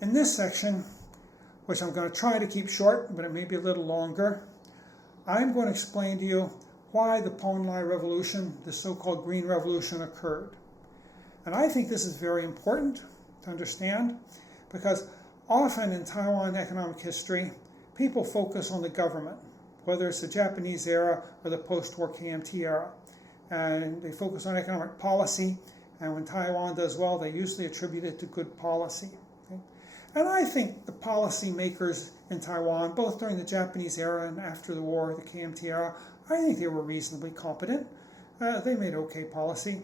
In this section, which I'm going to try to keep short, but it may be a little longer, I'm going to explain to you why the Pondai Revolution, the so-called Green Revolution, occurred. And I think this is very important to understand because often in Taiwan economic history, people focus on the government, whether it's the Japanese era or the post-war KMT era. And they focus on economic policy, and when Taiwan does well, they usually attribute it to good policy. Okay? And I think the policy makers in Taiwan, both during the Japanese era and after the war, the KMT era, I think they were reasonably competent. They made okay policy.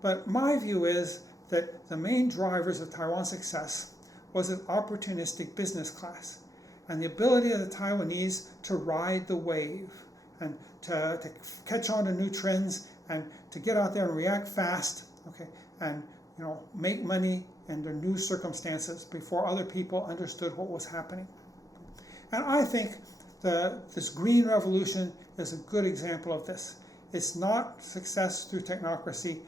But my view is that the main drivers of Taiwan's success was an opportunistic business class and the ability of the Taiwanese to ride the wave and to catch on to new trends and to get out there and react fast, okay, and make money under new circumstances before other people understood what was happening. And I think this Green Revolution is a good example of this. It's not success through technocracy,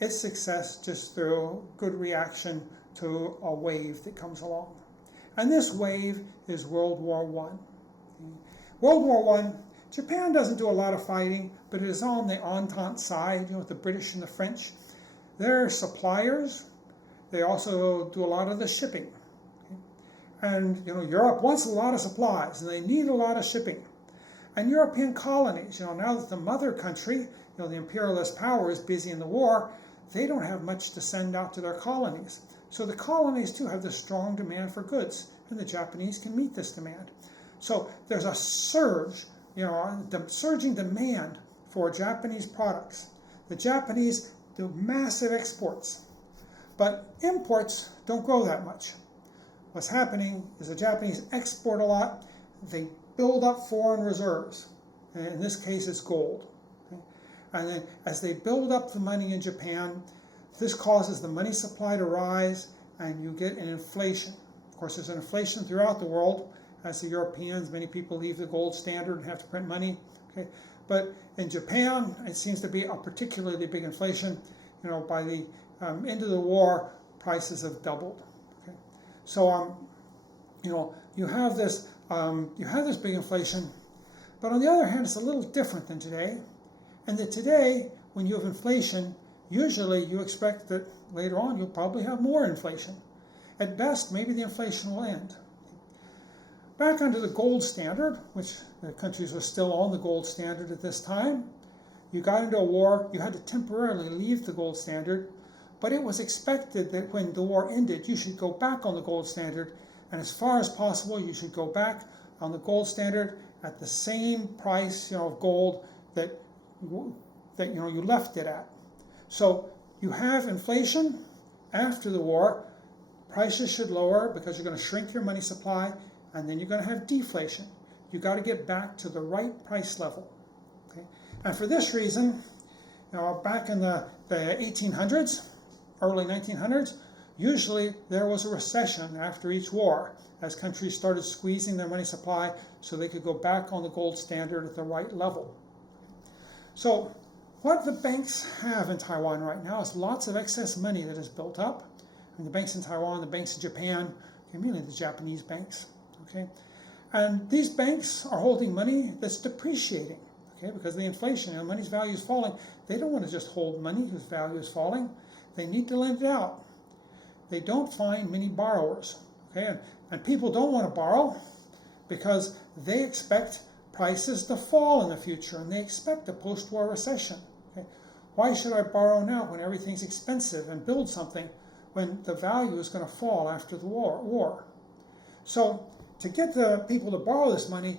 it's success just through good reaction to a wave that comes along. And this wave is World War I. World War I, Japan doesn't do a lot of fighting, but it is on the Entente side, with the British and the French. They're suppliers. They also do a lot of the shipping. And Europe wants a lot of supplies, and they need a lot of shipping. And European colonies, now that the mother country, the imperialist power is busy in the war, they don't have much to send out to their colonies. So the colonies too have this strong demand for goods, and the Japanese can meet this demand. So there's a surge, surging demand for Japanese products. The Japanese do massive exports, but imports don't grow that much. What's happening is the Japanese export a lot. They build up foreign reserves. And in this case, it's gold. Okay? And then as they build up the money in Japan, this causes the money supply to rise, and you get an inflation. Of course, there's an inflation throughout the world. As the Europeans, many people leave the gold standard and have to print money. Okay? But in Japan, it seems to be a particularly big inflation. By the end of the war, prices have doubled. Okay? So, you have this big inflation, but on the other hand, it's a little different than today. And that today, when you have inflation, usually you expect that later on you'll probably have more inflation. At best, maybe the inflation will end. Back under the gold standard, which the countries were still on the gold standard at this time, you got into a war, you had to temporarily leave the gold standard, but it was expected that when the war ended, you should go back on the gold standard, and as far as possible, you should go back on the gold standard at the same price, of gold that you left it at. So you have inflation after the war. Prices should lower because you're going to shrink your money supply, and then you're going to have deflation. You got to get back to the right price level. Okay? And for this reason, back in the 1800s, early 1900s, usually there was a recession after each war as countries started squeezing their money supply so they could go back on the gold standard at the right level. So what the banks have in Taiwan right now is lots of excess money that is built up. And the banks in Taiwan, the banks in Japan, and mainly the Japanese banks. Okay? And these banks are holding money that's depreciating, okay, because of the inflation and money's value is falling. They don't want to just hold money whose value is falling. They need to lend it out. They don't find many borrowers, okay? And people don't want to borrow because they expect prices to fall in the future, and they expect a post-war recession. Okay? Why should I borrow now when everything's expensive and build something when the value is going to fall after the war? So to get the people to borrow this money,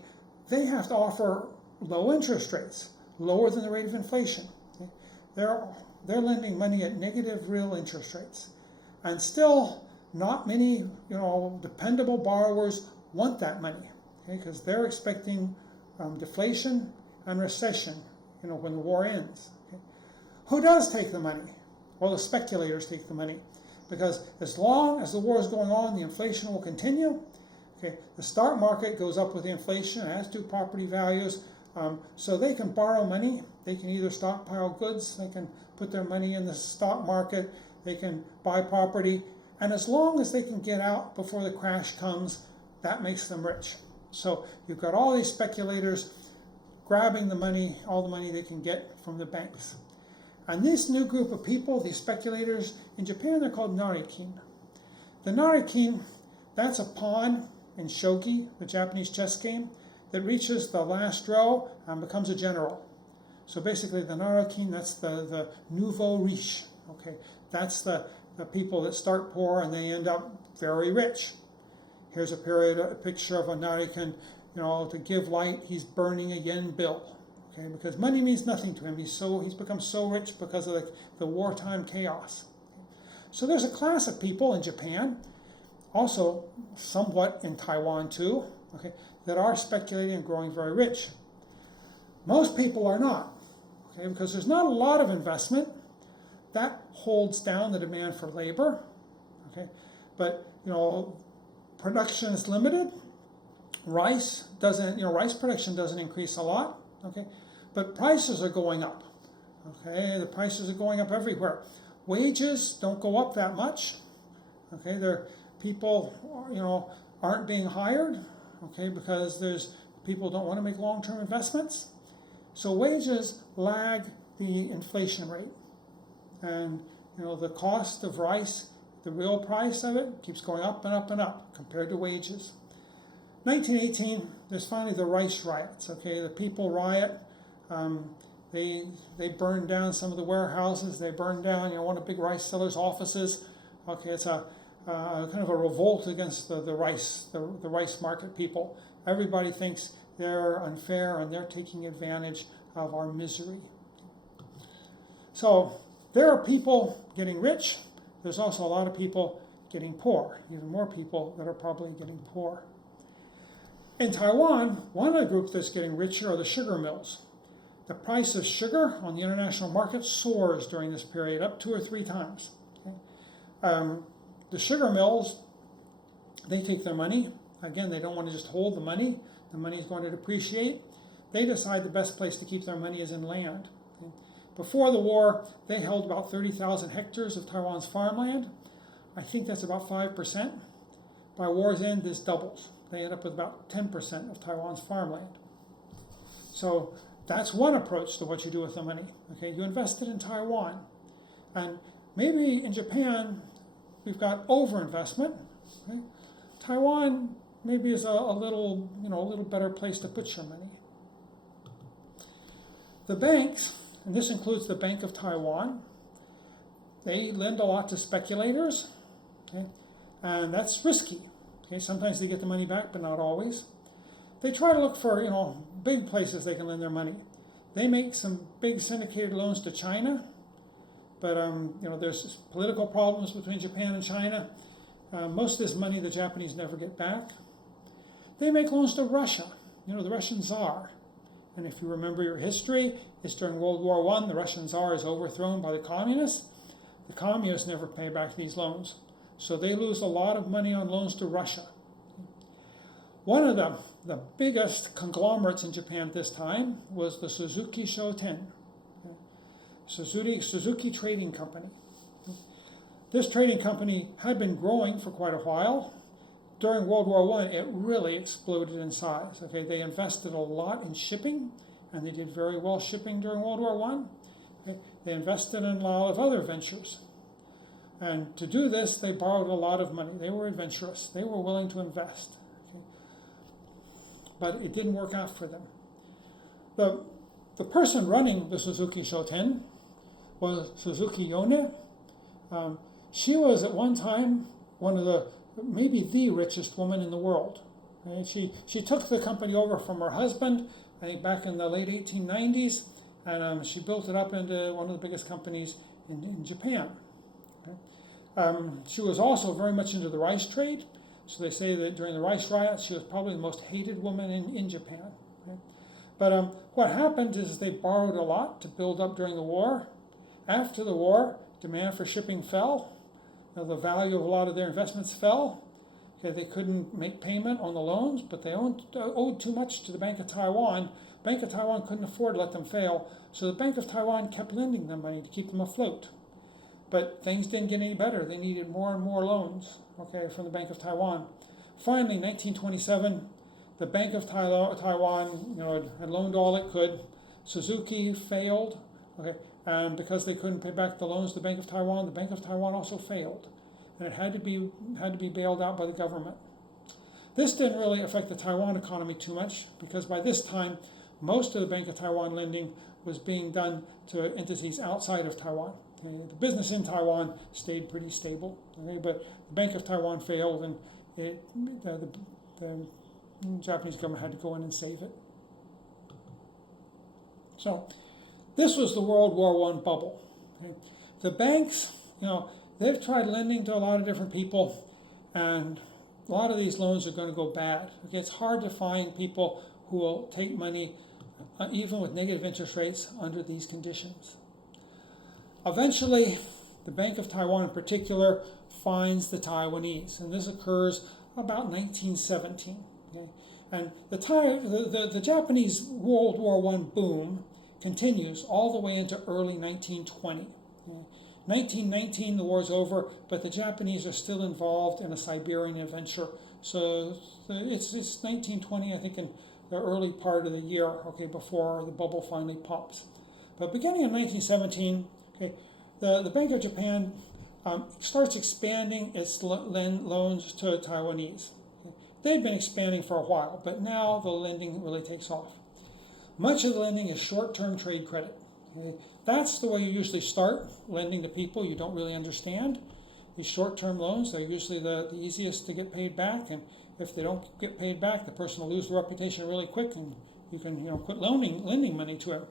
they have to offer low interest rates, lower than the rate of inflation. Okay? They're lending money at negative real interest rates. And still, not many, dependable borrowers want that money, okay? Because they're expecting deflation and recession, when the war ends. Okay? Who does take the money? Well, the speculators take the money, because as long as the war is going on, the inflation will continue. Okay, the stock market goes up with the inflation, as do property values. So they can borrow money. They can either stockpile goods, they can put their money in the stock market, they can buy property, And as long as they can get out before the crash comes, that makes them rich. So you've got all these speculators grabbing the money, all the money they can get from the banks. And this new group of people, these speculators, in Japan they're called narikin. The narikin, that's a pawn in shogi, the Japanese chess game, that reaches the last row and becomes a general. So basically the narikin, that's the nouveau riche. Okay, that's the people that start poor and they end up very rich. Here's a picture of a narikin, to give light, he's burning a yen bill. Okay, because money means nothing to him. He's become so rich because of the wartime chaos. So there's a class of people in Japan, also somewhat in Taiwan too, okay, that are speculating and growing very rich. Most people are not, okay, because there's not a lot of investment. That holds down the demand for labor, okay, but production is limited. Rice production doesn't increase a lot, okay, but prices are going up, okay, the prices are going up everywhere. Wages don't go up that much, okay, people, aren't being hired, okay, because people don't want to make long-term investments. So wages lag the inflation rate, and the cost of rice, the real price of it, keeps going up and up and up compared to wages. 1918, there's finally the rice riots. Okay, the people riot. They burned down some of the warehouses. They burned down, one of the big rice sellers' offices. Okay, it's a kind of a revolt against the rice market people. Everybody thinks they're unfair and they're taking advantage of our misery. So there are people getting rich. There's also a lot of people getting poor. Even more people that are probably getting poor. In Taiwan, one of the groups that's getting richer are the sugar mills. The price of sugar on the international market soars during this period, up 2 or 3 times. Okay? The sugar mills, they take their money. Again, they don't want to just hold the money. The money is going to depreciate. They decide the best place to keep their money is in land. Okay? Before the war, they held about 30,000 hectares of Taiwan's farmland. I think that's about 5%. By war's end, this doubles. They end up with about 10% of Taiwan's farmland. So that's one approach to what you do with the money. Okay, you invest it in Taiwan. And maybe in Japan, we've got overinvestment. Okay? Taiwan maybe is a little better place to put your money. The banks, and this includes the Bank of Taiwan, they lend a lot to speculators, okay? And that's risky. Okay, sometimes they get the money back, but not always. They try to look for, big places they can lend their money. They make some big syndicated loans to China, but there's political problems between Japan and China. Most of this money the Japanese never get back. They make loans to Russia, the Russian Tsar. And if you remember your history, it's during World War I, the Russian Tsar is overthrown by the communists. The communists never pay back these loans. So they lose a lot of money on loans to Russia. One of the biggest conglomerates in Japan at this time was the Suzuki Shoten, Suzuki Trading Company. This trading company had been growing for quite a while. During World War I, it really exploded in size. Okay, they invested a lot in shipping, and they did very well shipping during World War I. Okay, they invested in a lot of other ventures. And to do this, they borrowed a lot of money. They were adventurous. They were willing to invest. Okay? But it didn't work out for them. The person running the Suzuki Shoten was Suzuki Yone. She was at one time maybe the richest woman in the world. Okay? She took the company over from her husband, I think back in the late 1890s, and she built it up into one of the biggest companies in Japan. She was also very much into the rice trade, so they say that during the rice riots, she was probably the most hated woman in Japan. Okay? But what happened is they borrowed a lot to build up during the war. After the war, demand for shipping fell. The value of a lot of their investments fell. Okay, they couldn't make payment on the loans, but they owed too much to the Bank of Taiwan. Bank of Taiwan couldn't afford to let them fail, so the Bank of Taiwan kept lending them money to keep them afloat. But things didn't get any better. They needed more and more loans, okay, from the Bank of Taiwan. Finally, in 1927, the Bank of Taiwan, had loaned all it could. Suzuki failed, okay, and because they couldn't pay back the loans to the Bank of Taiwan also failed, and it had to be bailed out by the government. This didn't really affect the Taiwan economy too much, because by this time, most of the Bank of Taiwan lending was being done to entities outside of Taiwan. Okay? The business in Taiwan stayed pretty stable, okay? But the Bank of Taiwan failed, and the Japanese government had to go in and save it. So this was the World War I bubble. Okay? The banks, they've tried lending to a lot of different people, and a lot of these loans are going to go bad. Okay? It's hard to find people who will take money, even with negative interest rates, under these conditions. Eventually, the Bank of Taiwan in particular fines the Taiwanese, and this occurs about 1917. Okay? And the Japanese World War I boom continues all the way into early 1920. Okay? 1919, the war's over, but the Japanese are still involved in a Siberian adventure. So it's 1920, I think, in the early part of the year, okay, before the bubble finally pops. But beginning in 1917, okay, the Bank of Japan starts expanding its loans to Taiwanese. Okay. They've been expanding for a while, but now the lending really takes off. Much of the lending is short-term trade credit. Okay. That's the way you usually start lending to people you don't really understand. These short-term loans, they're usually the easiest to get paid back, and if they don't get paid back, the person will lose their reputation really quick, and you can quit lending money to him.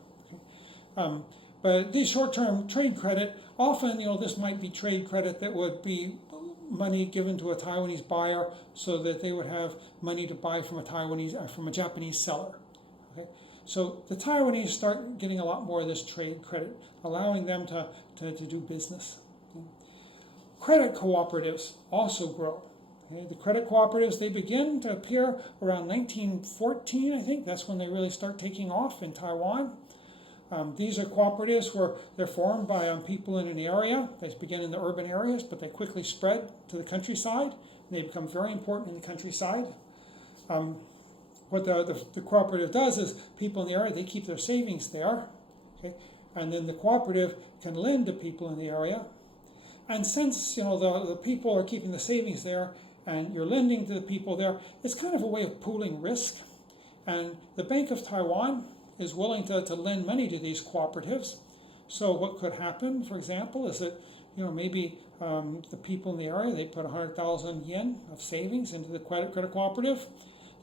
Okay. But these short-term trade credit, often this might be trade credit that would be money given to a Taiwanese buyer so that they would have money to buy from a Japanese seller. Okay. So the Taiwanese start getting a lot more of this trade credit, allowing them to do business. Okay. Credit cooperatives also grow. Okay. The credit cooperatives, they begin to appear around 1914, I think. That's when they really start taking off in Taiwan. These are cooperatives where they're formed by people in an area. They begin in the urban areas, but they quickly spread to the countryside. And they become very important in the countryside. What the cooperative does is people in the area, they keep their savings there. Okay? And then the cooperative can lend to people in the area. And since the people are keeping the savings there and you're lending to the people there, it's kind of a way of pooling risk. And the Bank of Taiwan is willing to lend money to these cooperatives. So what could happen, for example, is that maybe the people in the area, they put 100,000 yen of savings into the credit cooperative.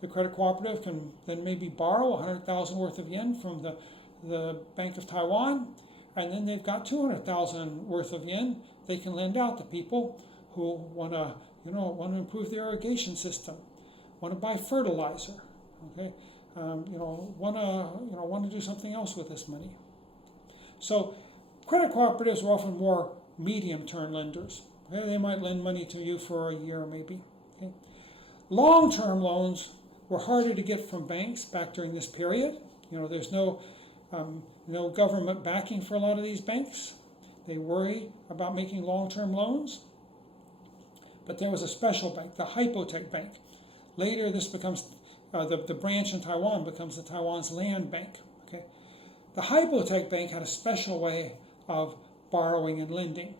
The credit cooperative can then maybe borrow 100,000 worth of yen from the Bank of Taiwan, and then they've got 200,000 worth of yen they can lend out to people who want to improve their irrigation system, want to buy fertilizer, okay. Want to do something else with this money. So credit cooperatives are often more medium-term lenders. Okay? They might lend money to you for a year maybe. Okay? Long-term loans were harder to get from banks back during this period. There's no government backing for a lot of these banks. They worry about making long-term loans. But there was a special bank, the Hypothec Bank. Later this becomes the branch in Taiwan becomes the Taiwan's land bank. Okay, the Hypothec Bank had a special way of borrowing and lending.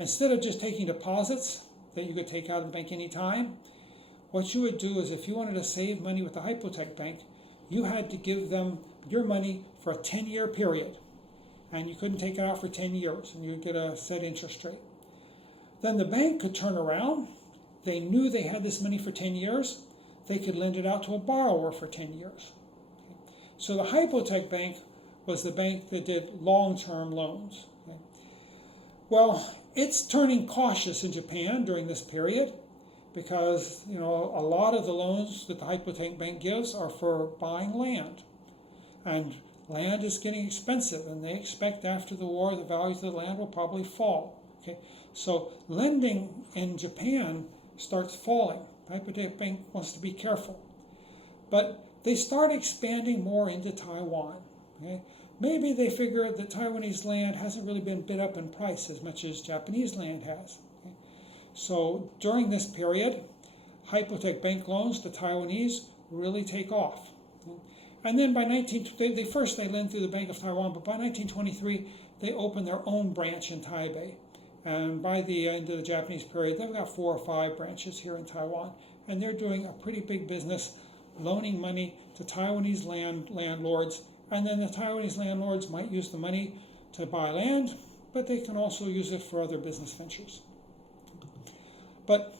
Instead of just taking deposits that you could take out of the bank anytime, what you would do is if you wanted to save money with the Hypothec Bank, you had to give them your money for a 10-year period, and you couldn't take it out for 10 years, and you'd get a set interest rate. Then the bank could turn around. They knew they had this money for 10 years. They could lend it out to a borrower for 10 years. Okay. So the Hypothec Bank was the bank that did long-term loans. Okay. Well, it's turning cautious in Japan during this period because a lot of the loans that the Hypothec Bank gives are for buying land. And land is getting expensive, and they expect after the war the values of the land will probably fall. Okay. So lending in Japan starts falling. Hypothec Bank wants to be careful. But they start expanding more into Taiwan. Okay? maybe they figure that Taiwanese land hasn't really been bid up in price as much as Japanese land has. Okay? So during this period, hypothec bank loans to Taiwanese really take off. Okay? And then by first they lend through the Bank of Taiwan, but by 1923 they open their own branch in Taipei. And by the end of the Japanese period, they've got 4 or 5 branches here in Taiwan, and they're doing a pretty big business loaning money to Taiwanese landlords, and then the Taiwanese landlords might use the money to buy land, but they can also use it for other business ventures. But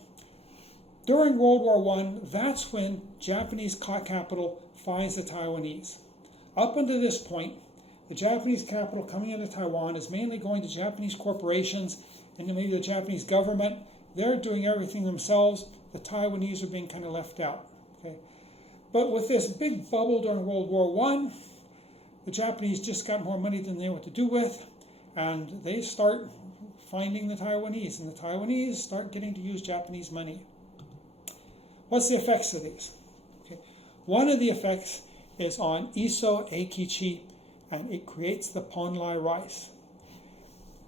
during World War I, that's when Japanese capital finds the Taiwanese. Up until this point, the Japanese capital coming into Taiwan is mainly going to Japanese corporations and maybe the Japanese government. They're doing everything themselves. The Taiwanese are being kind of left out. Okay? But with this big bubble during World War I, the Japanese just got more money than they knew what to do with, and they start finding the Taiwanese, and the Taiwanese start getting to use Japanese money. What's the effects of these? Okay. One of the effects is on Iso Eikichi, and it creates the Pondai rice.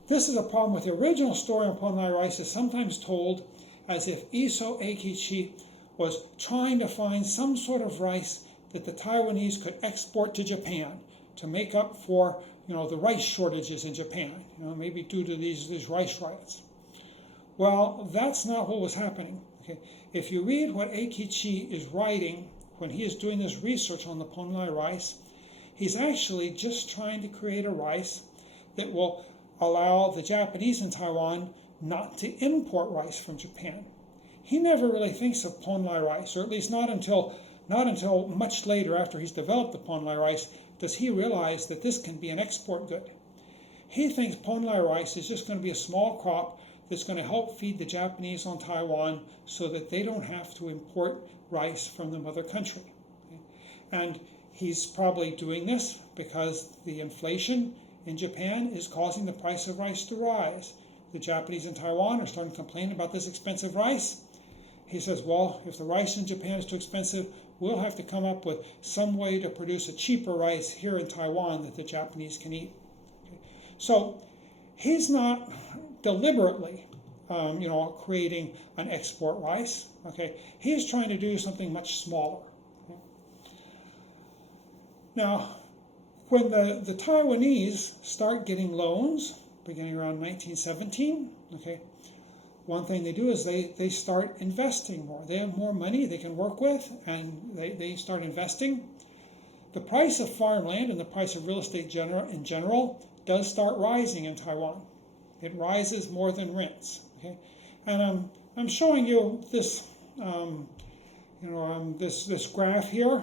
This is a problem with the original story on Pondai rice is sometimes told as if Iso Eikichi was trying to find some sort of rice that the Taiwanese could export to Japan to make up for the rice shortages in Japan, maybe due to these rice riots. Well, that's not what was happening. Okay? If you read what Eikichi is writing when he is doing this research on the Pondai rice, he's actually just trying to create a rice that will allow the Japanese in Taiwan not to import rice from Japan. He never really thinks of Pondai rice, or at least not until much later, after he's developed the Pondai rice, does he realize that this can be an export good. He thinks Pondai rice is just going to be a small crop that's going to help feed the Japanese on Taiwan so that they don't have to import rice from the mother country. Okay? And he's probably doing this because the inflation in Japan is causing the price of rice to rise. The Japanese in Taiwan are starting to complain about this expensive rice. He says, well, if the rice in Japan is too expensive, we'll have to come up with some way to produce a cheaper rice here in Taiwan that the Japanese can eat. Okay. So he's not deliberately, creating an export rice. Okay, he's trying to do something much smaller. Okay. Now, when the Taiwanese start getting loans, beginning around 1917, okay, one thing they do is they start investing more. They have more money they can work with, and they start investing. The price of farmland and the price of real estate in general does start rising in Taiwan. It rises more than rents. Okay, and I'm showing you this this graph here.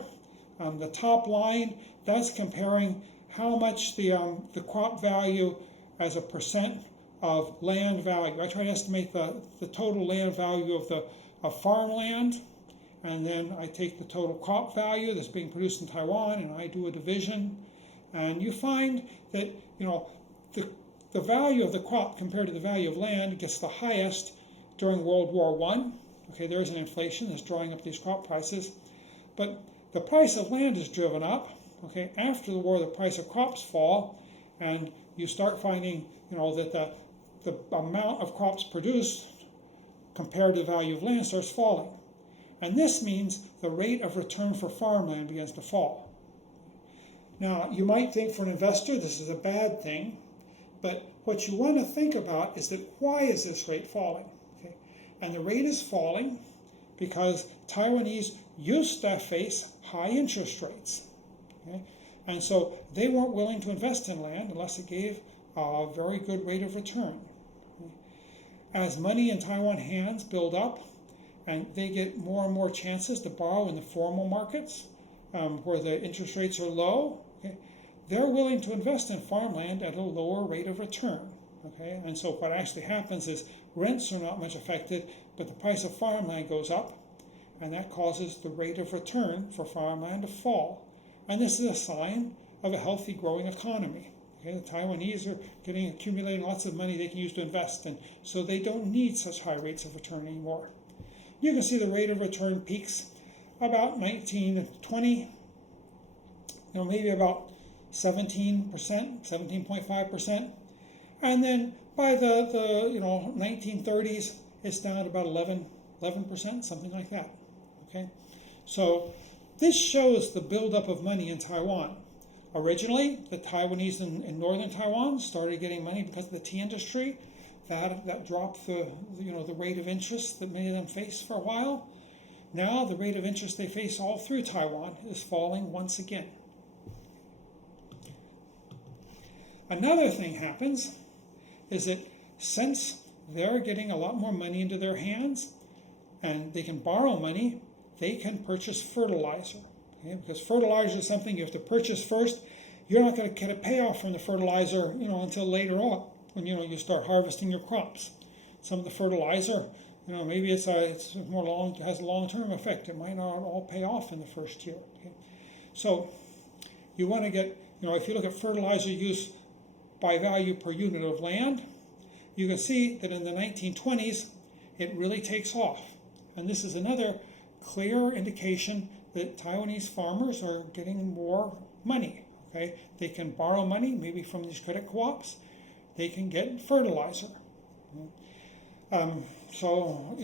The top line, that's comparing how much the crop value as a percent of land value. I try to estimate the total land value of farmland, and then I take the total crop value that's being produced in Taiwan, and I do a division, and you find that the value of the crop compared to the value of land gets the highest during World War I. Okay, there's an inflation that's drawing up these crop prices, but the price of land is driven up. Okay, after the war, the price of crops fall, and you start finding that the amount of crops produced compared to the value of land starts falling. And this means the rate of return for farmland begins to fall. Now, you might think for an investor this is a bad thing, but what you want to think about is that why is this rate falling? Okay? And the rate is falling because Taiwanese used to face high interest rates. Okay? And so they weren't willing to invest in land unless it gave a very good rate of return. As money in Taiwan hands build up and they get more and more chances to borrow in the formal markets where the interest rates are low, okay, they're willing to invest in farmland at a lower rate of return. Okay? And so what actually happens is rents are not much affected, but the price of farmland goes up, and that causes the rate of return for farmland to fall. And this is a sign of a healthy growing economy. Okay, the Taiwanese are accumulating lots of money they can use to invest, and so they don't need such high rates of return anymore. You can see the rate of return peaks about 1920, maybe about 17%, 17.5%. And then by the 1930s, it's down to about 11%, something like that. Okay, so this shows the buildup of money in Taiwan. Originally, the Taiwanese in northern Taiwan started getting money because of the tea industry. That dropped the rate of interest that many of them faced for a while. Now the rate of interest they face all through Taiwan is falling once again. Another thing happens is that since they're getting a lot more money into their hands and they can borrow money, they can purchase fertilizer. Okay? Because fertilizer is something you have to purchase first. You're not going to get a payoff from the fertilizer, until later on when you start harvesting your crops. Some of the fertilizer, maybe has a long-term effect. It might not all pay off in the first year. Okay? So you want to get, if you look at fertilizer use by value per unit of land, you can see that in the 1920s it really takes off. And this is another clear indication that Taiwanese farmers are getting more money. Okay? They can borrow money, maybe from these credit co-ops. They can get fertilizer. So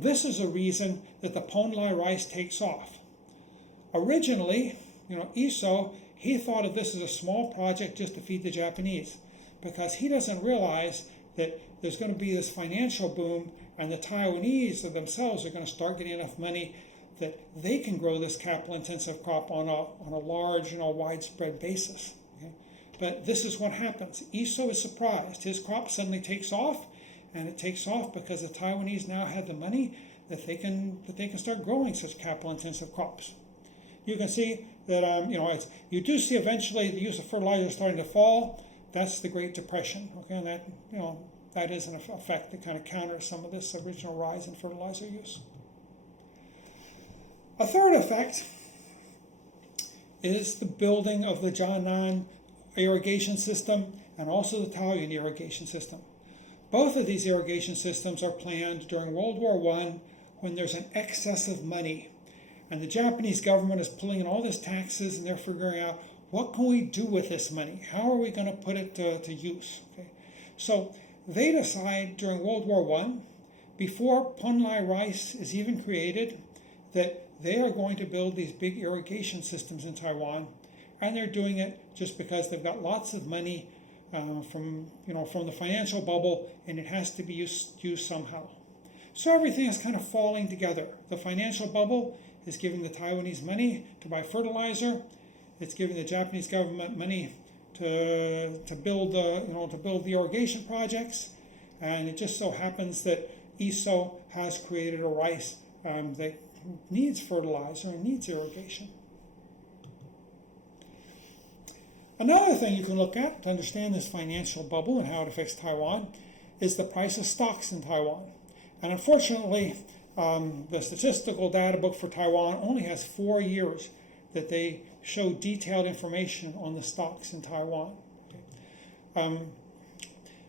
this is a reason that the Pondai rice takes off. Originally, Iso, he thought of this as a small project just to feed the Japanese, because he doesn't realize that there's going to be this financial boom, and the Taiwanese themselves are going to start getting enough money that they can grow this capital-intensive crop on a large, widespread basis. Okay? But this is what happens. Iso is surprised. His crop suddenly takes off, and it takes off because the Taiwanese now have the money that they can start growing such capital-intensive crops. You can see that you do see eventually the use of fertilizer starting to fall. That's the Great Depression. Okay, and that is an effect that kind of counters some of this original rise in fertilizer use. A third effect is the building of the Jiangnan irrigation system and also the Taoyuan irrigation system. Both of these irrigation systems are planned during World War I, when there's an excess of money. And the Japanese government is pulling in all these taxes, and they're figuring out, what can we do with this money? How are we going to put it to use? Okay. So they decide during World War I, before Pondai rice is even created, that they are going to build these big irrigation systems in Taiwan, and they're doing it just because they've got lots of money from the financial bubble, and it has to be used somehow. So everything is kind of falling together. The financial bubble is giving the Taiwanese money to buy fertilizer. It's giving the Japanese government money to build the irrigation projects, and it just so happens that Iso has created a rice that needs fertilizer and needs irrigation. Another thing you can look at to understand this financial bubble and how it affects Taiwan is the price of stocks in Taiwan. And unfortunately, the statistical data book for Taiwan only has 4 years that they show detailed information on the stocks in Taiwan.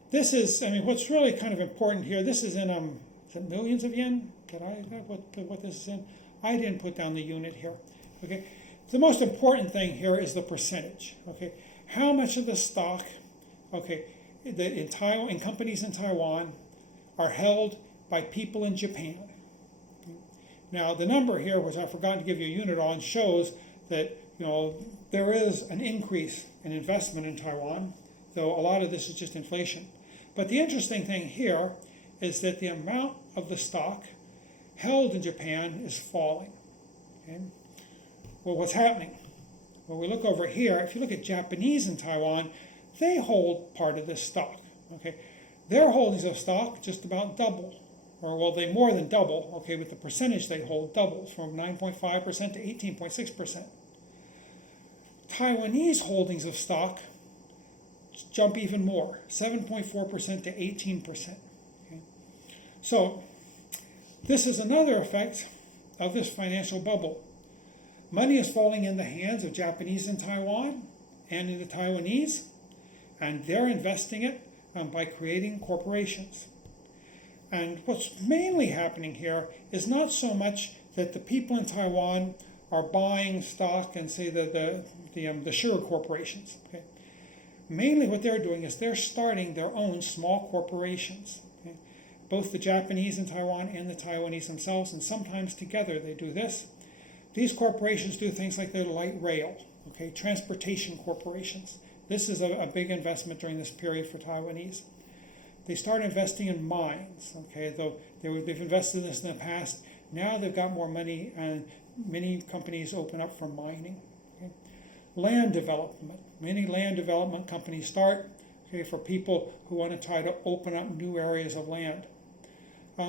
This is, what's really kind of important here, this is in is it millions of yen? What this is in? I didn't put down the unit here. Okay. The most important thing here is the percentage. Okay. How much of the stock, in companies in Taiwan are held by people in Japan? Now the number here, which I forgot to give you a unit on, shows that there is an increase in investment in Taiwan, though a lot of this is just inflation. But the interesting thing here is that the amount of the stock held in Japan is falling. Okay? Well, what's happening? Well, we look over here. If you look at Japanese in Taiwan, they hold part of this stock. Okay, their holdings of stock just about double, they more than double. Okay, with the percentage they hold doubles from 9.5% to 18.6%. Taiwanese holdings of stock jump even more, 7.4% to 18%. Okay? So this is another effect of this financial bubble. Money is falling in the hands of Japanese in Taiwan and in the Taiwanese, and they're investing it by creating corporations. And what's mainly happening here is not so much that the people in Taiwan are buying stock in, say, the sugar corporations. Okay? Mainly what they're doing is they're starting their own small corporations. Okay? Both the Japanese in Taiwan and the Taiwanese themselves, and sometimes together they do this. These corporations do things like the light rail, okay, transportation corporations. This is a big investment during this period for Taiwanese. They start investing in mines, okay, though they've invested in this in the past. Now they've got more money, and many companies open up for mining. Okay. Land development. Many land development companies start, okay, for people who want to try to open up new areas of land.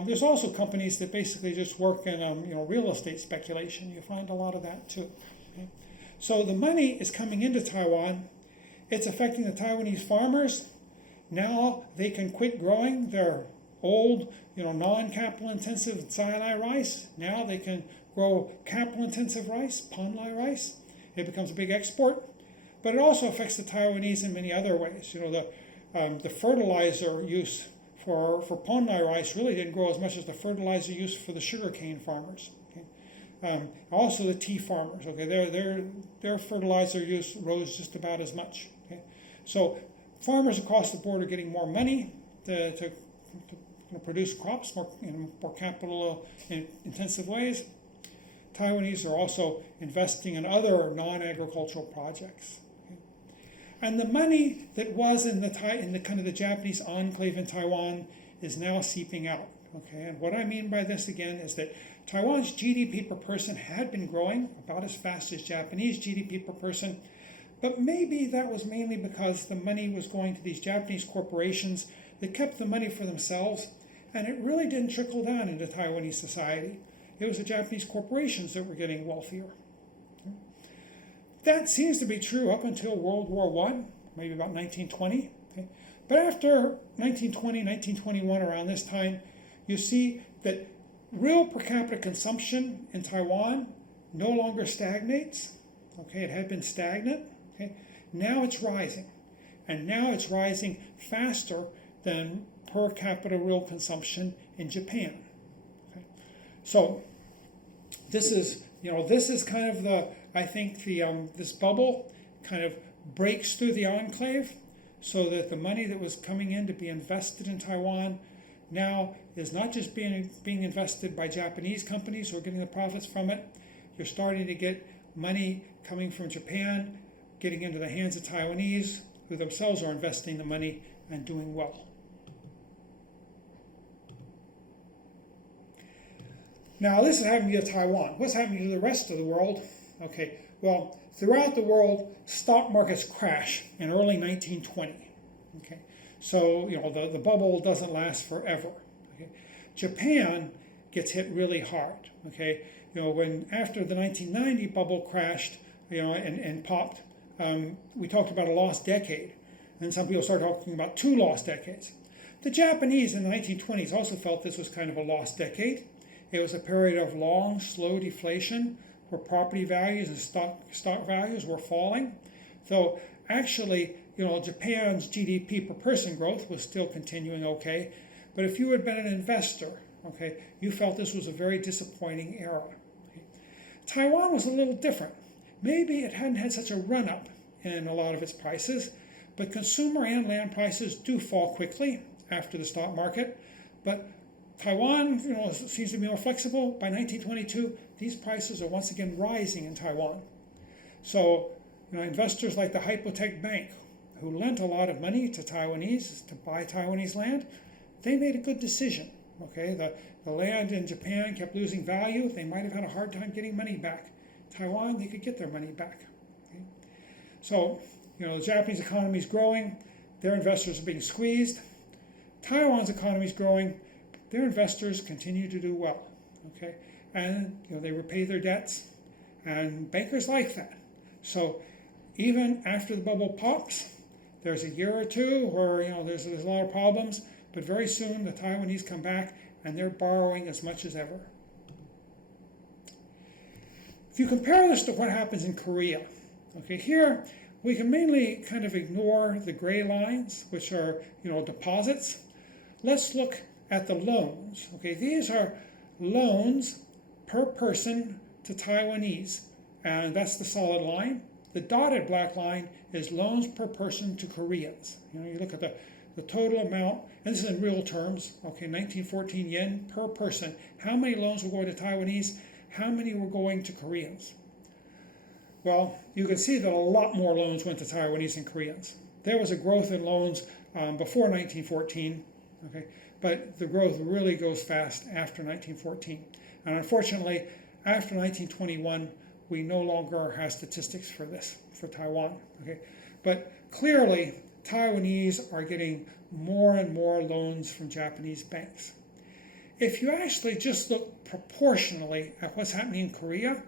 There's also companies that basically just work in real estate speculation. You find a lot of that too. Okay. So the money is coming into Taiwan. It's affecting the Taiwanese farmers. Now they can quit growing their old, non-capital intensive Zai rice. Now they can grow capital intensive rice, Pondai rice. It becomes a big export. But it also affects the Taiwanese in many other ways. The fertilizer use for Pondai rice really didn't grow as much as the fertilizer use for the sugarcane farmers. Okay? Also the tea farmers. Okay, their fertilizer use rose just about as much. Okay? So farmers across the board are getting more money to produce crops in more capital intensive ways. Taiwanese are also investing in other non-agricultural projects. Okay? And the money that was in the kind of the Japanese enclave in Taiwan is now seeping out. Okay? And what I mean by this again is that Taiwan's GDP per person had been growing about as fast as Japanese GDP per person, but maybe that was mainly because the money was going to these Japanese corporations that kept the money for themselves, and it really didn't trickle down into Taiwanese society. It was the Japanese corporations that were getting wealthier. That seems to be true up until World War I, maybe about 1920. Okay? But after 1920, 1921, around this time, you see that real per capita consumption in Taiwan no longer stagnates. Okay, it had been stagnant. Okay? Now it's rising. And now it's rising faster than per capita real consumption in Japan. Okay? So this is kind of this bubble kind of breaks through the enclave, so that the money that was coming in to be invested in Taiwan now is not just being invested by Japanese companies who are getting the profits from it. You're starting to get money coming from Japan, getting into the hands of Taiwanese, who themselves are investing the money and doing well. Now, this is happening to Taiwan. What's happening to the rest of the world? Okay, well, throughout the world, stock markets crash in early 1920. Okay, so the bubble doesn't last forever. Okay, Japan gets hit really hard. Okay, when after the 1990 bubble crashed, and popped, we talked about a lost decade, and some people started talking about 2 lost decades. The Japanese in the 1920s also felt this was kind of a lost decade. It was a period of long, slow deflation where property values and stock values were falling. So actually, Japan's GDP per person growth was still continuing okay. But if you had been an investor, okay, you felt this was a very disappointing era. Okay. Taiwan was a little different. Maybe it hadn't had such a run-up in a lot of its prices, but consumer and land prices do fall quickly after the stock market. But Taiwan, seems to be more flexible. By 1922, these prices are once again rising in Taiwan. So, investors like the Hypothec Bank, who lent a lot of money to Taiwanese to buy Taiwanese land, they made a good decision. Okay, the land in Japan kept losing value. They might have had a hard time getting money back. Taiwan, they could get their money back. Okay? So, the Japanese economy is growing. Their investors are being squeezed. Taiwan's economy is growing. Their investors continue to do well, okay, and they repay their debts, and bankers like that. So even after the bubble pops, there's a year or two where there's a lot of problems, but very soon the Taiwanese come back and they're borrowing as much as ever. If you compare this to what happens in Korea, okay, here we can mainly kind of ignore the gray lines, which are deposits. Let's look at the loans. Okay, these are loans per person to Taiwanese, and that's the solid line. The dotted black line is loans per person to Koreans. You look at the total amount, and this is in real terms, okay, 1914 yen per person. How many loans were going to Taiwanese? How many were going to Koreans? Well, you can see that a lot more loans went to Taiwanese than Koreans. There was a growth in loans before 1914, okay, but the growth really goes fast after 1914. And unfortunately, after 1921, we no longer have statistics for this, for Taiwan, okay? But clearly, Taiwanese are getting more and more loans from Japanese banks. If you actually just look proportionally at what's happening in Korea,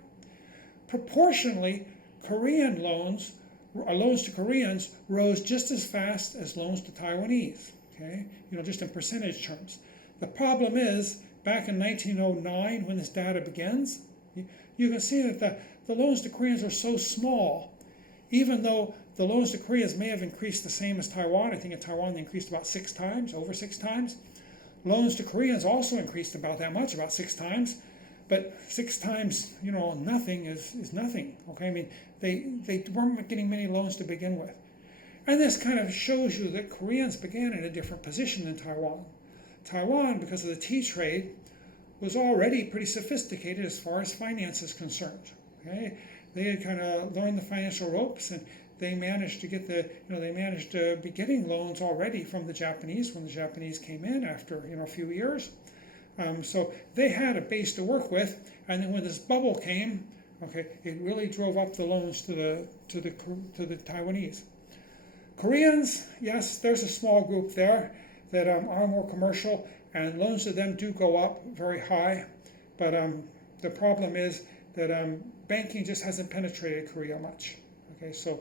proportionally, Korean loans to Koreans rose just as fast as loans to Taiwanese, okay? Just in percentage terms. The problem is, back in 1909, when this data begins, you can see that the loans to Koreans are so small, even though the loans to Koreans may have increased the same as Taiwan. I think in Taiwan they increased about 6 times, over 6 times. Loans to Koreans also increased about that much, about 6 times. But 6 times, nothing is nothing. Okay, I mean, they weren't getting many loans to begin with. And this kind of shows you that Koreans began in a different position than Taiwan. Taiwan, because of the tea trade, was already pretty sophisticated as far as finance is concerned. Okay, they had kind of learned the financial ropes, and they managed to get they managed to be getting loans already from the Japanese when the Japanese came in after a few years. So they had a base to work with, and then when this bubble came, okay, it really drove up the loans to the Taiwanese. Koreans, yes, there's a small group there that are more commercial, and loans to them do go up very high, but the problem is that banking just hasn't penetrated Korea much. Okay, so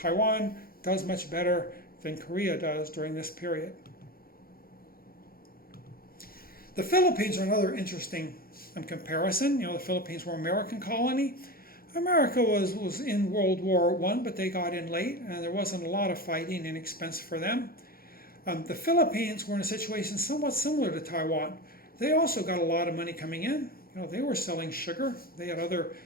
Taiwan does much better than Korea does during this period. The Philippines are another interesting comparison. The Philippines were an American colony. America was in World War I, but they got in late, and there wasn't a lot of fighting and expense for them. The Philippines were in a situation somewhat similar to Taiwan. They also got a lot of money coming in. They were selling sugar. They had other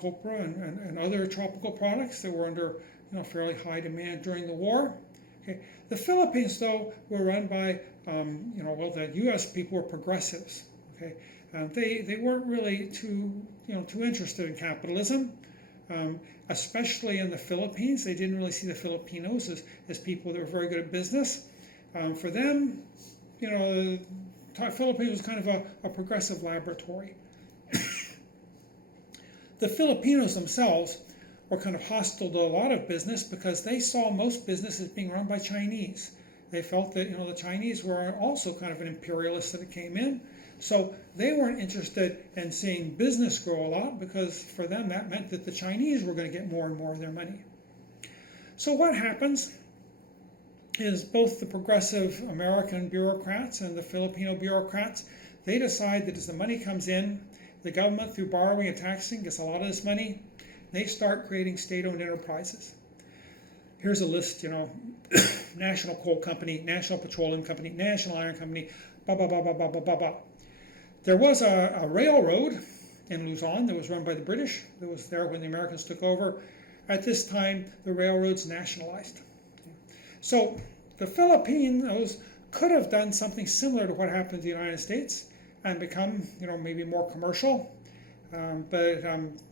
copra and other tropical products that were under fairly high demand during the war. Okay. The Philippines, though, were run by the U.S. people were progressives. Okay, they weren't really too interested in capitalism, especially in the Philippines. They didn't really see the Filipinos as people that were very good at business. For them, the Philippines was kind of a progressive laboratory. The Filipinos themselves were kind of hostile to a lot of business because they saw most businesses being run by Chinese. They felt that the Chinese were also kind of an imperialist that came in. So they weren't interested in seeing business grow a lot because for them that meant that the Chinese were going to get more and more of their money. So what happens is both the progressive American bureaucrats and the Filipino bureaucrats, they decide that as the money comes in, the government through borrowing and taxing gets a lot of this money, they start creating state-owned enterprises. Here's a list, National Coal Company, National Petroleum Company, National Iron Company, blah, blah, blah, blah, blah, blah, blah, blah. There was a railroad in Luzon that was run by the British that was there when the Americans took over. At this time, the railroads nationalized. So the Filipinos could have done something similar to what happened in the United States and become, maybe more commercial. But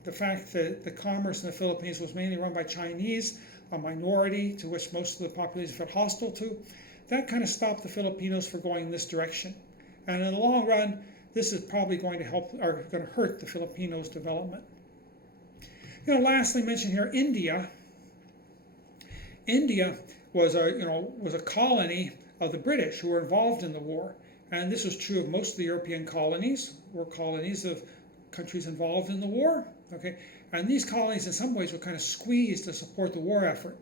the fact that the commerce in the Philippines was mainly run by Chinese, a minority to which most of the population felt hostile to, that kind of stopped the Filipinos from going in this direction. And in the long run, this is probably going to hurt the Filipinos' development. Lastly, mentioned here, India. India was a colony of the British who were involved in the war, and this was true of most of the European colonies. Were colonies of countries involved in the war. Okay, and these colonies in some ways were kind of squeezed to support the war effort.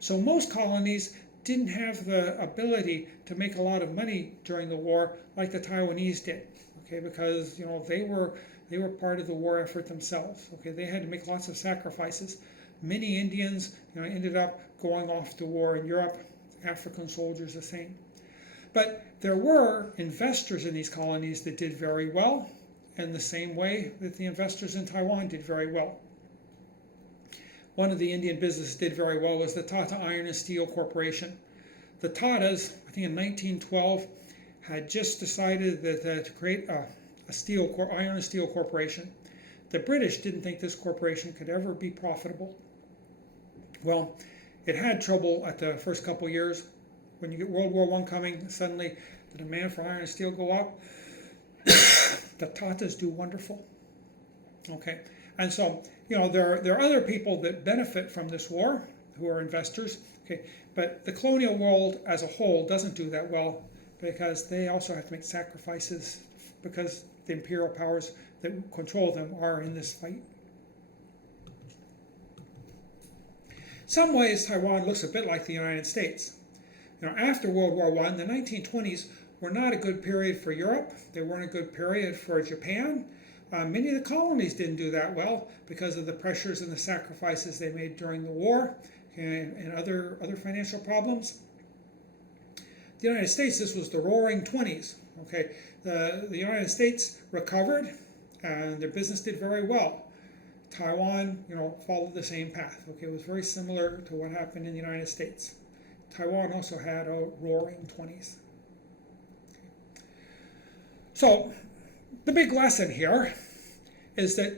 So most colonies didn't have the ability to make a lot of money during the war like the Taiwanese did. Okay, because they were part of the war effort themselves. Okay, they had to make lots of sacrifices. Many Indians ended up going off to war in Europe. African soldiers the same. But there were investors in these colonies that did very well, in the same way that the investors in Taiwan did very well. One of the Indian businesses did very well was the Tata Iron and Steel Corporation. The Tatas, I think in 1912, had just decided that to create a iron and steel corporation. The British didn't think this corporation could ever be profitable. Well, it had trouble at the first couple of years. When you get World War I coming, suddenly the demand for iron and steel go up. The Tatas do wonderful. Okay, and so there are other people that benefit from this war who are investors. Okay, but the colonial world as a whole doesn't do that well because they also have to make sacrifices because the imperial powers that control them are in this fight. Some ways Taiwan looks a bit like the United States. After World War I, the 1920s were not a good period for Europe. They weren't a good period for Japan. Many of the colonies didn't do that well because of the pressures and the sacrifices they made during the war and other financial problems. The United States, this was the roaring 20s. Okay, the United States recovered and their business did very well. Taiwan, followed the same path. Okay, it was very similar to what happened in the United States. Taiwan also had a roaring 20s. So, the big lesson here is that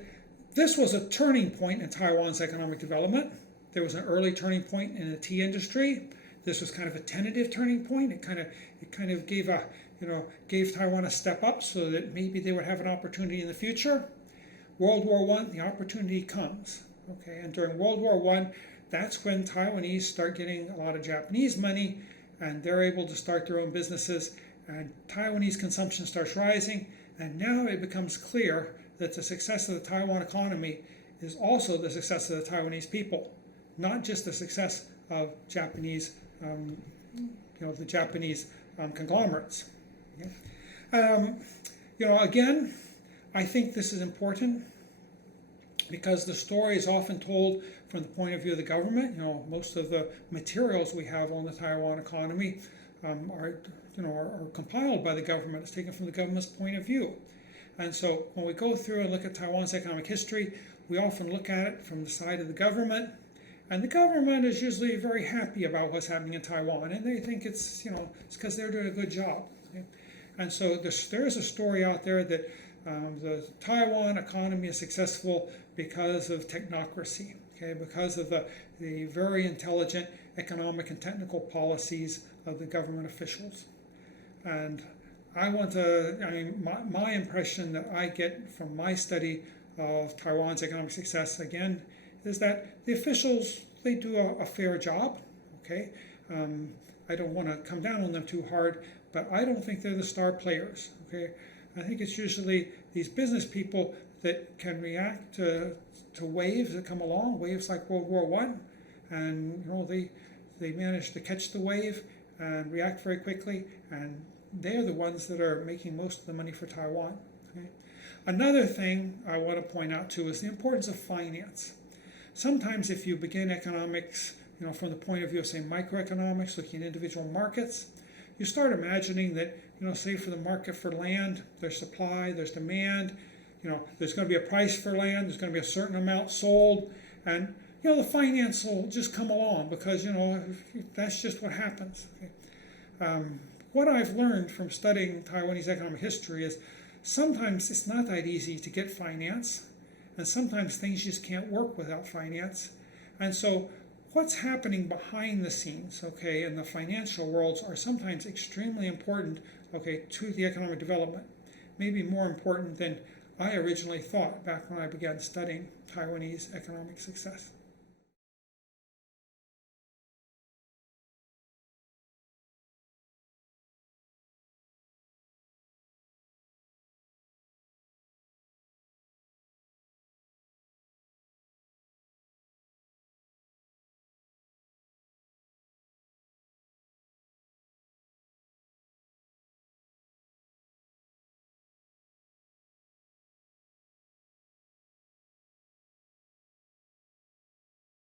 this was a turning point in Taiwan's economic development. There was an early turning point in the tea industry. This was kind of a tentative turning point. It kind of gave Taiwan a step up so that maybe they would have an opportunity in the future. World War I, the opportunity comes. Okay, and during World War I, that's when Taiwanese start getting a lot of Japanese money, and they're able to start their own businesses, and Taiwanese consumption starts rising, and now it becomes clear that the success of the Taiwan economy is also the success of the Taiwanese people, not just the success of Japanese, the Japanese conglomerates. Okay? Again, I think this is important because the story is often told from the point of view of the government. Most of the materials we have on the Taiwan economy are compiled by the government. It's taken from the government's point of view. And so when we go through and look at Taiwan's economic history, we often look at it from the side of the government. And the government is usually very happy about what's happening in Taiwan, and they think it's because they're doing a good job. Okay? And so there's a story out there that the Taiwan economy is successful because of technocracy, okay? Because of the very intelligent economic and technical policies of the government officials. And my impression that I get from my study of Taiwan's economic success, again, is that the officials, they do a fair job, okay? I don't want to come down on them too hard, but I don't think they're the star players, okay? I think it's usually these business people that can react to waves that come along, waves like World War I, and they manage to catch the wave and react very quickly, and they're the ones that are making most of the money for Taiwan. Okay? Another thing I want to point out too is the importance of finance. Sometimes if you begin economics, from the point of view of, say, microeconomics, looking at individual markets, you start imagining that, say for the market for land, there's supply, there's demand, there's going to be a price for land, there's going to be a certain amount sold, and, the finance will just come along because, that's just what happens. Okay? What I've learned from studying Taiwanese economic history is sometimes it's not that easy to get finance, and sometimes things just can't work without finance. And so what's happening behind the scenes, okay, in the financial worlds are sometimes extremely important, okay, to the economic development. Maybe more important than I originally thought back when I began studying Taiwanese economic success.